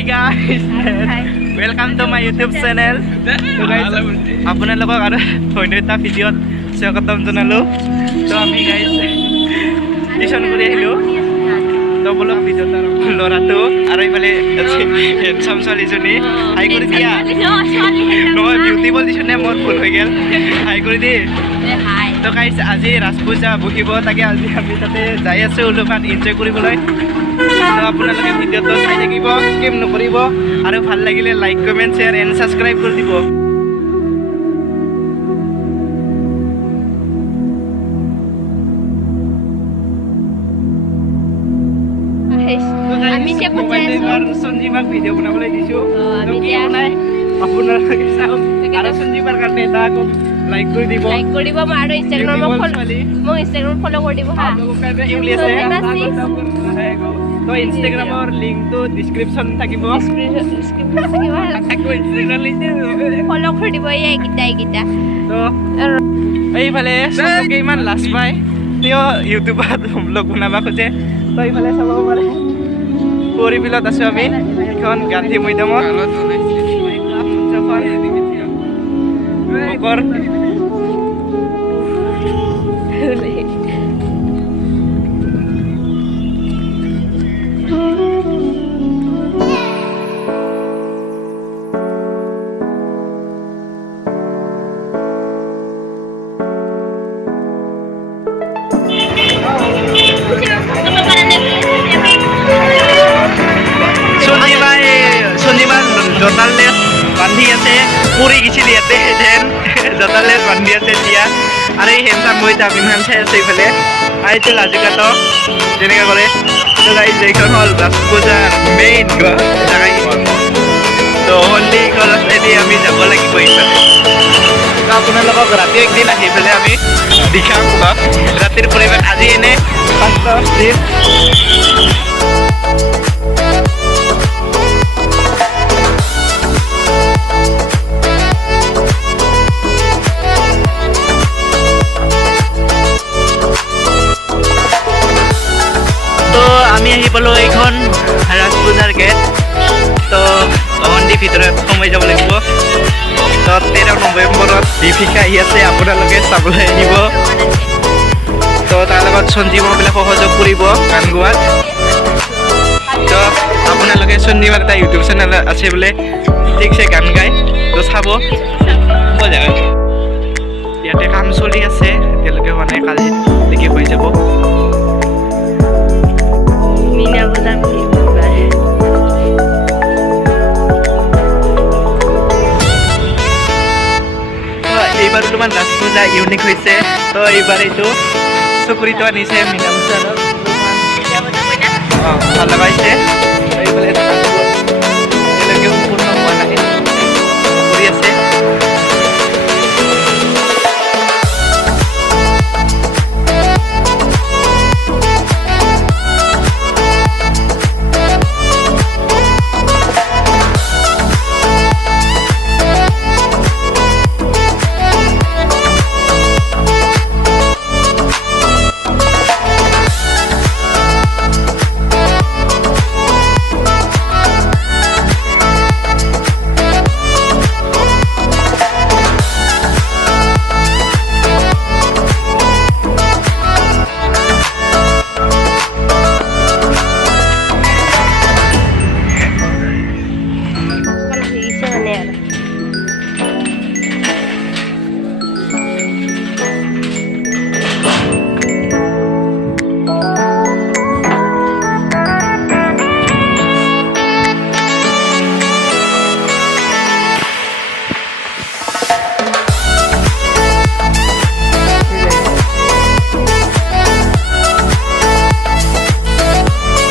Hi guys, welcome to my YouTube channel. So guys, আপোনালোকক আৰু অন্য এটা ভিডিঅ'ত স্বাগতম জনালোঁ. তো আমি গাইজ টিউশ্যন কৰি আহিলোঁ. তো বলক ভিডিঅ'ত ল'ৰাটো আৰু এইফালে হেণ্ডচাম ছোৱালীজনী হাই কৰি দিয়া. নহয় বিউটিফুল দিছনে মোৰ ভুল হৈ গ'ল. হাই কৰি দি. তো গাইজ আজি ৰাজ পূজা বহিব, তাকে আজি আমি তাতে যাই আছোঁ অলপমান এনজয় কৰিবলৈ. তো আপোনালোকে ভিডিঅ'টো চাই থাকিব, স্কিপ নকৰিব আৰু ভাল লাগিলে like comment share and subscribe কৰি দিব. সঞ্জীৱক ভিডিঅ' বনাবলৈ দিছোঁ, আপোনালোকে চাওক আৰু সঞ্জীৱৰ কাৰণে এটা লাইক কৰি দিব আৰু ইনষ্টাগ্ৰামত ফ'ল' কৰি দিব. তো ইনষ্টাগ্ৰামৰ লিংকটো ডিছক্ৰিপশ্যন থাকিব, ফ'ল' কৰি দিব এইকেইটা. তো এইফালে চবকে ইমান লাজ পায়, তেওঁ ইউটিউবত ব্লগ বনাব খোজে. তো এইফালে চাব পাৰে পৰিবিলত আছোঁ আমি, এখন গান্ধী মৈদামত. জোতালেছ বান্ধি আছে, পৰি গেছিল ইয়াতে যেন জোতালেছ বান্ধি আছে এতিয়া. আৰু এই হেণ্ডচাম মই তামিলনাডু চাই আছে এইফালে. আৰু এইটো লাজুকাত তেনেকৈ কৰে. তো গাইজ এইখন হ'ল ৰাজ পূজাৰ মেইন জেগা. তো অনলি এইখন ৰাস্তাইদি আমি যাব লাগিব এইফালে. তো আপোনালোকক ৰাতি একদিন আহি পেলাই আমি দেখাম ৰাতিৰ পৰিৱেশ. আজি এনে 5টা দিন. আমি আহি পালোঁ এইখন ৰাজ পূজাৰ গেট. তো অকণমান ভিতৰত সোমাই যাব লাগিব. তো 13 নৱেম্বৰত দীপিকা আহি আছে, আপোনালোকে চাবলৈ আহিব. তো তাৰ লগত সঞ্জীৱক বিলাক সহযোগ কৰিব গান গোৱাত. তো আপোনালোকে সঞ্জীৱৰ এটা ইউটিউব চেনেল আছে বোলে, ঠিকছে গান গায়. তো চাব ইয়াতে কাম চলি আছে, এতিয়ালৈকে হোৱা নাই, কালিলৈকে হৈ যাব. এইবাৰ তোমাৰ ৰাজ পূজা ইউনিক হৈছে. তো এইবাৰ এইটো চুকুৰিটো আনিছে মীনা বজাৰত, ভাল লগাইছে.